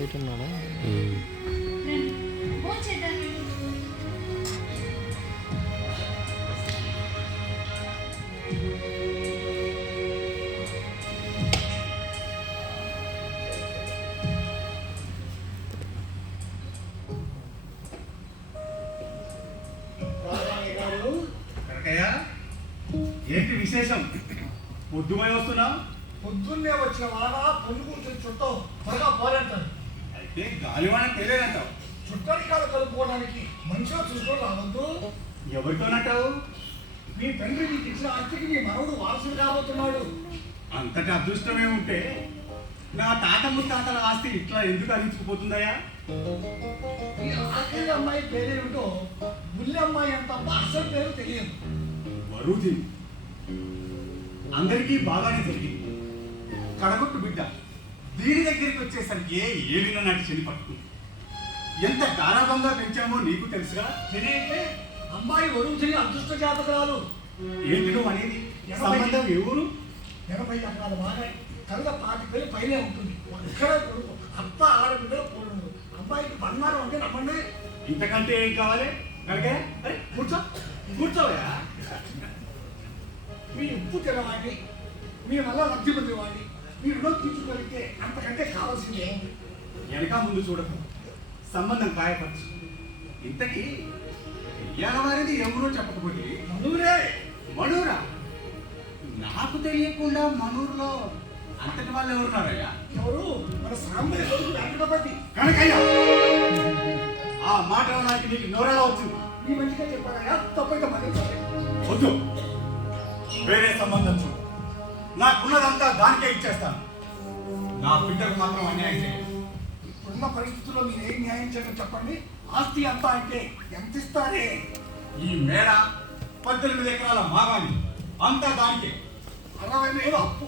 Height ఉన్నాడా? ఏంటి విశేషం? పొద్దుమై వస్తున్నా? పొద్దున్నే వచ్చిన వాన పొద్దు కూర్చొని చుట్టం త్వరగా పోరంటారు. అయితే గాలివాన తెలియదంటావు. చుట్టాలి కాదు కలుపుకోవడానికి మంచిగా చూసుకొని రావద్దు. ఎవరితోనంటావు? మీ తండ్రి మీకు ఇచ్చిన ఆస్తికి మీ మనవుడు వారసుడు కాబోతున్నాడు. అంతటి అదృష్టమే ఉంటే నా తాత ముత్తాతల ఆస్తి ఇట్లా ఎందుకు అందించుకుపోతుందయ్యా? ఈ ఆఖరి అమ్మాయి పేరేమిటో బుల్లి అమ్మాయి అంత అసలు పేరు తెలియదు. వరుది అందరికీ బాగానే జరిగింది. కడగొట్టు బిడ్డ దీని దగ్గరికి వచ్చేసరికి ఏలిన నాటి చెని పట్టుకుంది. ఎంత గారాబంగా పెంచామో నీకు తెలుసుగా. తెలియకే అమ్మాయి వరువుని అదృష్ట జాతకురాలు. ఏంటి నువ్వు అనేది? సంబంధం ఏ ఊరు? 80 ఎకరాల బాగా కళ్ళ 25,000 పైనే ఉంటుంది. ఒక్కడ కొడుకు అత్త ఆడపిల్లలు పోడు. అమ్మాయికి బంగారం అంటే నమ్మండి. ఇంతకంటే ఏం కావాలి? కనుకే అరే కూర్చో కూర్చోవయా. మీ ఉప్పు తినవాడిని, మీ వల్ల లబ్ధి పొందేవాడిని, మీ రుణం తీర్చుకోగలిగితే అంతకంటే కావాల్సింది ఏముంది? వెనక ముందు చూడకు, సంబంధం ఖాయపరచు. ఇంతకీ వారిది ఎవరో చెప్పకపోతే మనూరే. మనూరా? నాకు తెలియకుండా మనూరులో అంతటి వాళ్ళు ఎవరున్నారయ్యా? ఎవరు? మన సాంబయ్య కొడుకు వెంకటపతి. కనకయ్య, ఆ మాట నాకు నీకు నోరెలా వచ్చింది? నీ మంచిగా చెప్పారయ్యా, తప్పైతే మన్నించాలి. వద్దు, వేరే సంబంధం చూడు. నాకున్నదంతా దానికే ఇచ్చేస్తాను. నా బిడ్డకు మాత్రం అన్యాయం చేయాలి. ఇప్పుడున్న పరిస్థితుల్లో మీరు ఏం న్యాయం చేయడం చెప్పండి. ఆస్తి అంతా అంటే ఎంత ఇస్తారే? ఈ మేడ 18 ఎకరాల మాగాని అంతా దానికే. 60,000 అప్పు.